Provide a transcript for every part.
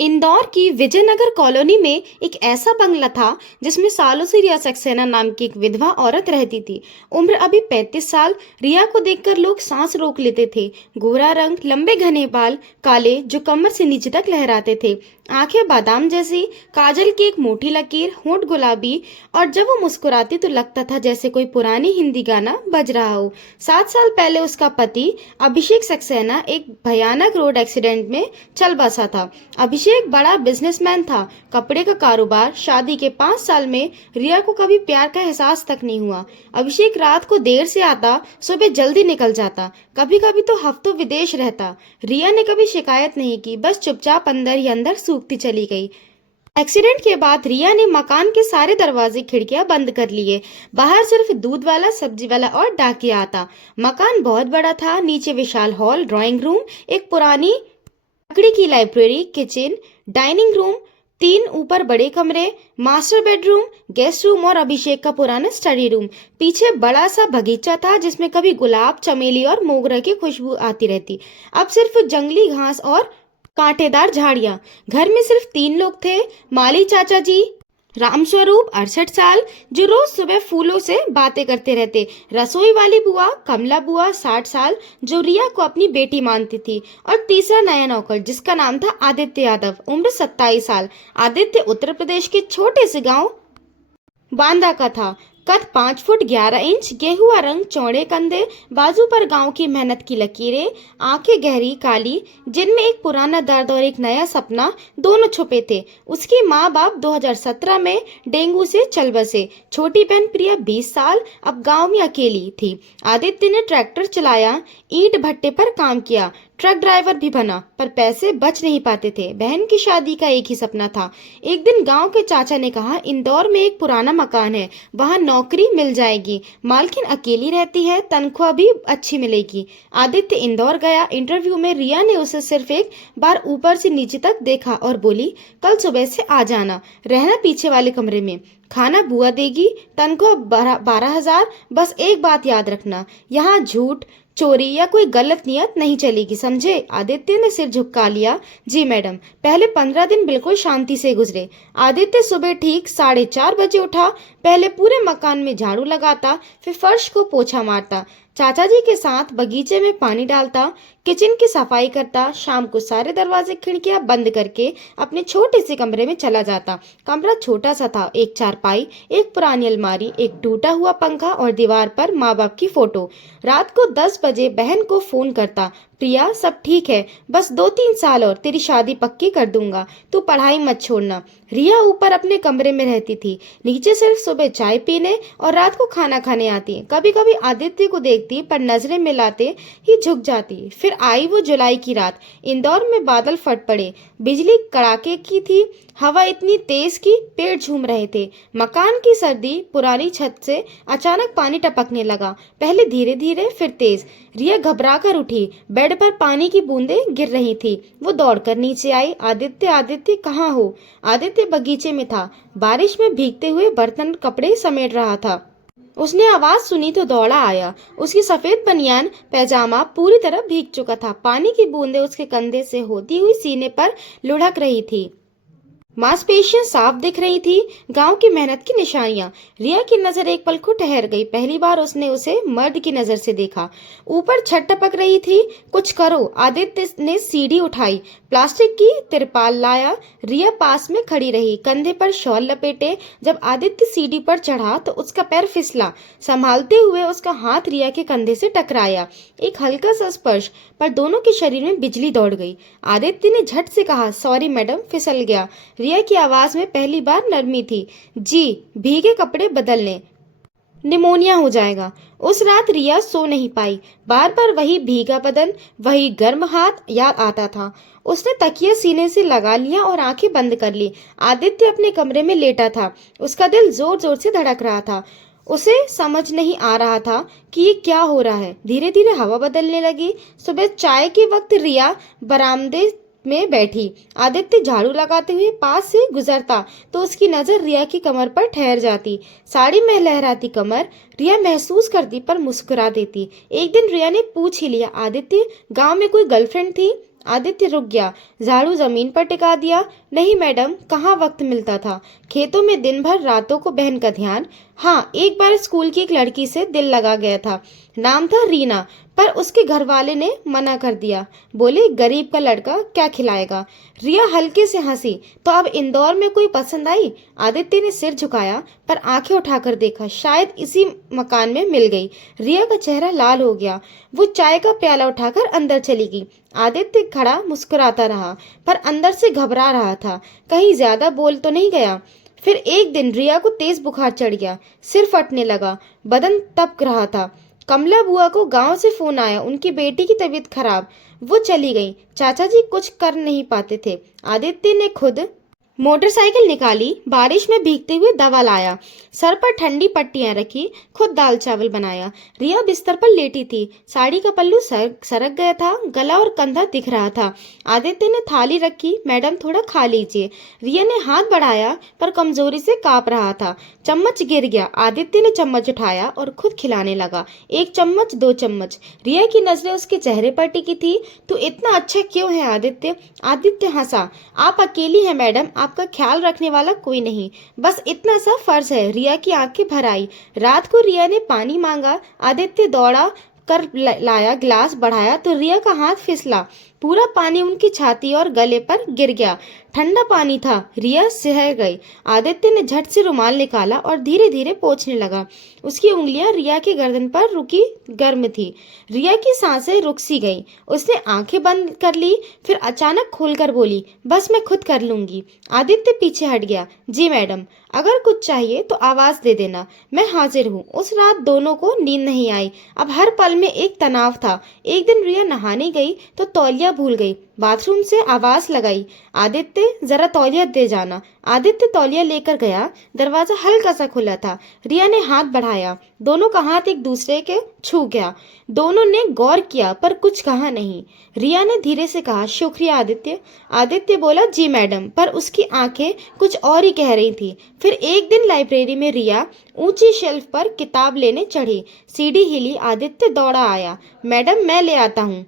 इंदौर की विजयनगर कॉलोनी में एक ऐसा बंगला था जिसमें सालों से रिया सक्सेना नाम की एक विधवा औरत रहती थी। उम्र अभी 35 साल। रिया को देखकर लोग सांस रोक लेते थे। गोरा रंग, लंबे घने बाल, काले जो कमर से नीचे तक लहराते थे, आंखें बादाम जैसी, काजल की एक मोटी लकीर, होंठ गुलाबी, और जब वो मुस्कुराती तो लगता था जैसे कोई पुरानी हिंदी गाना बज रहा हो। 7 साल पहले उसका पति अभिषेक सक्सेना एक भयानक रोड एक्सीडेंट में चल बसा था। अभिषेक बड़ा बिजनेसमैन था, कपड़े का कारोबार। शादी के 5 साल में रिया को कभी प्यार का एहसास तक नहीं हुआ। अभिषेक रात को देर से आता, सुबह जल्दी निकल जाता, कभी कभी तो हफ्तों विदेश रहता। रिया ने कभी शिकायत नहीं की, बस चुपचाप अंदर ही अंदर सूखती चली गई। एक्सीडेंट के बाद रिया ने मकान के सारे दरवाजे खिड़कियां बंद कर लिए। बाहर सिर्फ दूध वाला, सब्जी वाला और डाकिया आता। मकान बहुत बड़ा था, नीचे विशाल हॉल, ड्राइंग रूम, एक पुरानी लकड़ी की लाइब्रेरी, किचन, डाइनिंग रूम, 3 ऊपर बड़े कमरे, मास्टर बेडरूम, गेस्ट रूम और अभिषेक का पुराना स्टडी रूम। पीछे बड़ा सा बगीचा था जिसमें कभी गुलाब, चमेली और मोगरा की खुशबू आती रहती। अब सिर्फ जंगली घास और कांटेदार झाड़ियां। घर में सिर्फ 3 लोग थे। माली चाचा जी, रामस्वरूप 68 साल, जो रोज सुबह फूलों से बातें करते रहते। रसोई वाली बुआ कमला बुआ 60 साल, जो रिया को अपनी बेटी मानती थी। और तीसरा नया नौकर जिसका नाम था आदित्य यादव, उम्र 27 साल। आदित्य उत्तर प्रदेश के छोटे से गांव बांदा का था। कद 5 फुट 11 इंच, गेहुआ रंग, चौड़े कंधे, बाजू पर गांव की मेहनत की लकीरें, आंखें गहरी काली जिनमें एक पुराना दर्द और एक नया सपना दोनों छुपे थे। उसकी माँ बाप 2017 में डेंगू से चल बसे। छोटी बहन प्रिया 20 साल अब गांव में अकेली थी। आदित्य ने ट्रैक्टर चलाया, ईंट भट्टे पर काम किया, ट्रक ड्राइवर भी बना, पर पैसे बच नहीं पाते थे। बहन की शादी का एक ही सपना था। एक दिन गांव के चाचा ने कहा, इंदौर में एक पुराना मकान है, वहां नौकरी मिल जाएगी, मालकिन अकेली रहती है, तनख्वाह भी अच्छी मिलेगी। आदित्य इंदौर गया। इंटरव्यू में रिया ने उसे सिर्फ एक बार ऊपर से नीचे तक देखा और बोली, कल सुबह से आ जाना, रहना पीछे वाले कमरे में, खाना बुआ देगी, तनख्वाह 12,000। बस एक बात याद रखना, यहाँ झूठ, चोरी या कोई गलत नियत नहीं चलेगी, समझे? आदित्य ने सिर झुका लिया। जी मैडम। पहले 15 दिन बिल्कुल शांति से गुजरे। आदित्य सुबह ठीक 4:30 बजे उठा। पहले पूरे मकान में झाड़ू लगाता, फिर फर्श को पोछा मारता, चाचा जी के साथ बगीचे में पानी डालता, किचन की सफाई करता। शाम को सारे दरवाजे खिड़कियां बंद करके अपने छोटे से कमरे में चला जाता। कमरा छोटा सा था, एक चारपाई, एक पुरानी अलमारी, एक टूटा हुआ पंखा और दीवार पर माँ बाप की फोटो। रात को 10 बजे बहन को फोन करता, प्रिया सब ठीक है, बस 2-3 साल और तेरी शादी पक्की कर दूंगा, तू पढ़ाई मत छोड़ना। रिया ऊपर अपने कमरे में रहती थी, नीचे सिर्फ सुबह चाय पीने और रात को खाना खाने आती। कभी कभी आदित्य को देखती, पर नजरें मिलाते ही झुक जाती। फिर आई वो जुलाई की रात। इंदौर में बादल फट पड़े, बिजली कड़ाके की थी, हवा इतनी तेज कि पेड़ झूम रहे थे। मकान की सर्दी पुरानी छत से अचानक पानी टपकने लगा, पहले धीरे धीरे फिर तेज। रिया घबरा कर उठी, बेड पर पानी की बूंदें गिर रही थी। वो दौड़कर नीचे आई। आदित्य, आदित्य कहाँ हो? आदित्य बगीचे में था, बारिश में भीगते हुए बर्तन कपड़े समेट रहा था। उसने आवाज सुनी तो दौड़ा आया। उसकी सफेद बनियान पैजामा पूरी तरह भीग चुका था। पानी की बूंदें उसके कंधे से होती हुई सीने पर लुढ़क रही थी, मांसपेशियां साफ दिख रही थी, गांव की मेहनत की निशानियां। रिया की नजर एक पल को ठहर गई। पहली बार उसने उसे मर्द की नजर से देखा। ऊपर छत टपक रही थी। कुछ करो। आदित्य ने सीढ़ी उठाई, प्लास्टिक की तिरपाल लाया। रिया पास में खड़ी रही, कंधे पर शॉल लपेटे। जब आदित्य सीढ़ी पर चढ़ा तो उसका पैर फिसला। संभालते हुए उसका हाथ रिया के कंधे से टकराया। एक हल्का सा स्पर्श, पर दोनों के शरीर में बिजली दौड़ गई। आदित्य ने झट से कहा, सॉरी मैडम, फिसल गया। रिया की आवाज में पहली बार नरमी थी। जी, भीगे कपड़े बदल लें, निमोनिया हो जाएगा। उस रात रिया सो नहीं पाई। बार बार वही भीगा बदन, वही गर्म हाथ याद आता था। उसने तकिया सीने से लगा लिया और आंखें बंद कर ली। आदित्य अपने कमरे में लेटा था। उसका दिल जोर जोर से धड़क रहा था। उसे समझ नहीं आ रहा था कि ये क्या हो रहा है। धीरे धीरे हवा बदलने लगी। सुबह चाय के वक्त रिया बरामदे में बैठी। आदित्य झाड़ू लगाते हुए पास से गुजरता तो उसकी नजर रिया की कमर पर ठहर जाती। साड़ी में लहराती कमर रिया महसूस करती पर मुस्कुरा देती। एक दिन रिया ने पूछ ही लिया, आदित्य, गांव में कोई गर्लफ्रेंड थी? आदित्य रुक गया, झाड़ू जमीन पर टिका दिया। नहीं मैडम, कहाँ वक्त मिलता था, खेतों में दिन भर, रातों को बहन का ध्यान। हाँ, एक बार स्कूल की एक लड़की से दिल लगा गया था, नाम था रीना, पर उसके घर वाले ने मना कर दिया, बोले गरीब का लड़का क्या खिलाएगा। रिया हल्के से हंसी। तो अब इंदौर में कोई पसंद आई? आदित्य ने सिर झुकाया, पर आंखें उठाकर देखा, शायद इसी मकान में मिल गई। रिया का चेहरा लाल हो गया। वो चाय का प्याला उठाकर अंदर चली गई। आदित्य खड़ा मुस्कुराता रहा, पर अंदर से घबरा रहा था, कहीं ज्यादा बोल तो नहीं गया। फिर एक दिन रिया को तेज बुखार चढ़ गया, सिर फटने लगा, बदन तप रहा था। कमला बुआ को गांव से फोन आया, उनकी बेटी की तबीयत खराब। वो चली गई। चाचा जी कुछ कर नहीं पाते थे। आदित्य ने खुद मोटरसाइकिल निकाली, बारिश में भीगते हुए दवा लाया, सर पर ठंडी पट्टियां रखी, खुद दाल चावल बनाया। रिया बिस्तर पर लेटी थी, साड़ी का पल्लू सरक गया था, गला और कंधा दिख रहा था। आदित्य ने थाली रखी, मैडम थोड़ा खा लीजिए। रिया ने हाथ बढ़ाया, पर कमजोरी से कांप रहा था। चम्मच गिर गया। आदित्य ने चम्मच उठाया और खुद खिलाने लगा, एक चम्मच, दो चम्मच। रिया की नजरें उसके चेहरे पर टिकी थी। तू इतना अच्छा क्यों है आदित्य? आदित्य हंसा। आप अकेली हैं मैडम, आपका ख्याल रखने वाला कोई नहीं, बस इतना सा फर्ज है। रिया की आंखें भर आई। रात को रिया ने पानी मांगा, आदित्य दौड़ा कर लाया, गिलास बढ़ाया तो रिया का हाथ फिसला, पूरा पानी उनकी छाती और गले पर गिर गया। ठंडा पानी था। रिया सिहर गई। आदित्य ने झट से रुमाल निकाला और धीरे धीरे पोंछने लगा। उसकी उंगलियां रिया की गर्दन पर रुकी, गर्म थी। रिया की सांसें रुक सी गई। उसने आंखें बंद कर ली, फिर अचानक खोलकर बोली, बस मैं खुद कर लूंगी। आदित्य पीछे हट गया। जी मैडम, अगर कुछ चाहिए तो आवाज दे देना, मैं हाजिर हूँ। उस रात दोनों को नींद नहीं आई। अब हर पल में एक तनाव था। एक दिन रिया नहाने गई तो तौलिया भूल गई। बाथरूम से आवाज लगाई, आदित्य जरा तौलिया दे जाना। आदित्य तौलिया लेकर गया। दरवाजा हल्का सा खुला था। रिया ने हाथ बढ़ाया, दोनों का हाथ एक दूसरे के छू गया। दोनों ने गौर किया, पर कुछ कहा नहीं। रिया ने धीरे से कहा, शुक्रिया आदित्य। आदित्य बोला, जी मैडम, पर उसकी आंखें कुछ और ही कह रही थी। फिर एक दिन लाइब्रेरी में रिया ऊंची शेल्फ पर किताब लेने चढ़ी। सीढ़ी हिली, आदित्य दौड़ा आया, मैडम मैं ले आता हूँ।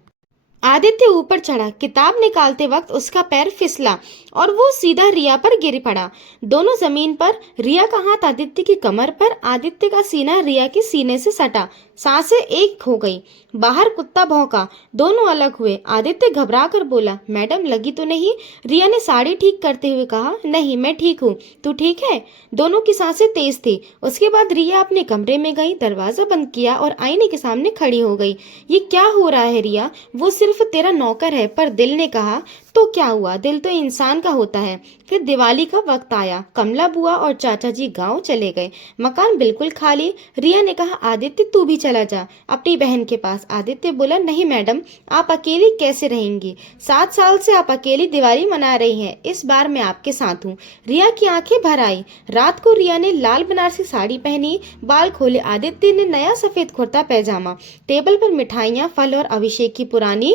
आदित्य ऊपर चढ़ा। किताब निकालते वक्त उसका पैर फिसला और वो सीधा रिया पर गिर पड़ा। दोनों जमीन पर। रिया का हाथ आदित्य की कमर पर, आदित्य का सीना रिया के सीने से सटा। सांसें एक हो गई। बाहर कुत्ता भौंका। दोनों अलग हुए। आदित्य घबरा कर बोला, मैडम लगी तो नहीं? रिया ने साड़ी ठीक करते हुए कहा, नहीं मैं ठीक हूँ, तू ठीक है? दोनों की सांसें तेज थी। उसके बाद रिया अपने कमरे में गई, दरवाजा बंद किया और आईने के सामने खड़ी हो गई। ये क्या हो रहा है रिया? वो सिर्फ तेरा नौकर है। पर दिल ने कहा, तो क्या हुआ, दिल तो इंसान का होता है। फिर दिवाली का वक्त आया। कमला बुआ और चाचा जी गांव चले गए। मकान बिल्कुल खाली। रिया ने कहा, आदित्य तू भी चला जा अपनी बहन के पास। आदित्य बोला, नहीं मैडम, आप अकेली कैसे रहेंगी? 7 साल से आप अकेली दिवाली मना रही हैं, इस बार मैं आपके साथ हूँ। रिया की आंखें भर आई। रात को रिया ने लाल बनारसी साड़ी पहनी, बाल खोले। आदित्य ने नया सफेद कुर्ता पैजामा। टेबल पर मिठाइयाँ, फल और अभिषेक की पुरानी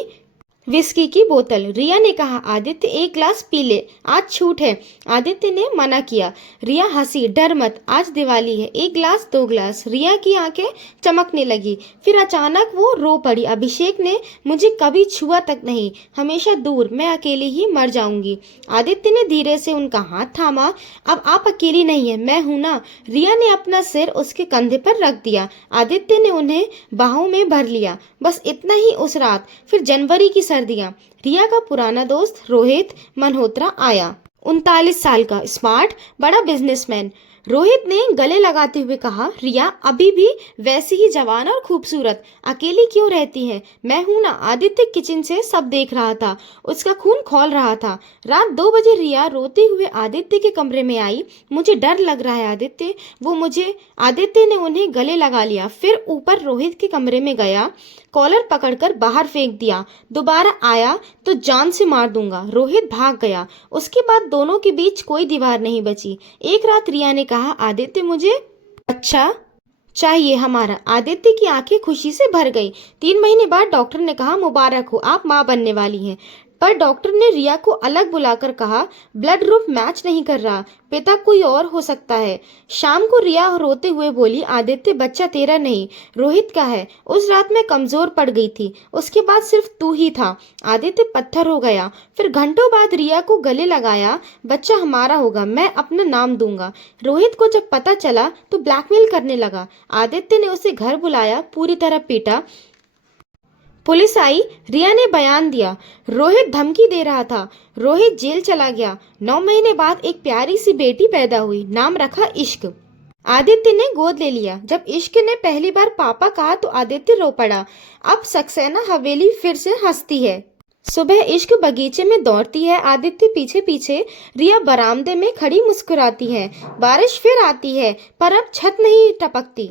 विस्की की बोतल। रिया ने कहा, आदित्य एक ग्लास पी ले, आज छूट है। आदित्य ने मना किया। रिया हंसी, डर मत, आज दिवाली है, एक ग्लास, दो ग्लास। रिया की आंखें चमकने लगी। फिर अचानक वो रो पड़ी। अभिषेक ने मुझे कभी छुआ तक नहीं, हमेशा दूर, मैं अकेली ही मर जाऊंगी। आदित्य ने धीरे से उनका हाथ थामा। अब आप अकेली नहीं है, मैं हूं ना। रिया ने अपना सिर उसके कंधे पर रख दिया। आदित्य ने उन्हें बाहों में भर लिया। बस इतना ही उस रात। फिर जनवरी की सर्दियां। रिया का पुराना दोस्त रोहित मल्होत्रा आया। 39 साल का, स्मार्ट, बड़ा बिजनेसमैन। रोहित ने गले लगाते हुए कहा, रिया अभी भी वैसी ही जवान और खूबसूरत, अकेली क्यों रहती है? मैं हूं ना। आदित्य किचन से सब देख रहा था, उसका खून खौल रहा था। रात 2 बजे रिया रोते हुए आदित्य के कमरे में आई। मुझे डर लग रहा है आदित्य, वो मुझे। आदित्य ने उन्हें गले लगा लिया। फिर ऊपर रोहित के कमरे में गया, कॉलर पकड़कर बाहर फेंक दिया, दोबारा आया तो जान से मार दूंगा। रोहित भाग गया। उसके बाद दोनों के बीच कोई दीवार नहीं बची। एक रात रिया ने कहा, आदित्य मुझे अच्छा चाहिए हमारा। आदित्य की आंखें खुशी से भर गई। 3 महीने बाद डॉक्टर ने कहा, मुबारक हो, आप माँ बनने वाली हैं। पर डॉक्टर ने रिया को अलग बुलाकर कहा, ब्लड ग्रुप मैच नहीं कर रहा, पिता कोई और हो सकता है। शाम को रिया रोते हुए बोली, आदित्य बच्चा तेरा नहीं, रोहित का है। उस रात मैं कमजोर पड़ गई थी, उसके बाद सिर्फ तू ही था। आदित्य पत्थर हो गया। फिर घंटों बाद रिया को गले लगाया, बच्चा हमारा होगा, मैं अपना नाम दूंगा। रोहित को जब पता चला तो ब्लैकमेल करने लगा। आदित्य ने उसे घर बुलाया, पूरी तरह पीटा। पुलिस आई, रिया ने बयान दिया, रोहित धमकी दे रहा था। रोहित जेल चला गया। 9 महीने बाद एक प्यारी सी बेटी पैदा हुई, नाम रखा इश्क। आदित्य ने गोद ले लिया। जब इश्क ने पहली बार पापा कहा तो आदित्य रो पड़ा। अब सक्सेना हवेली फिर से हंसती है। सुबह इश्क बगीचे में दौड़ती है, आदित्य पीछे पीछे। रिया बरामदे में खड़ी मुस्कुराती है। बारिश फिर आती है, पर अब छत नहीं टपकती।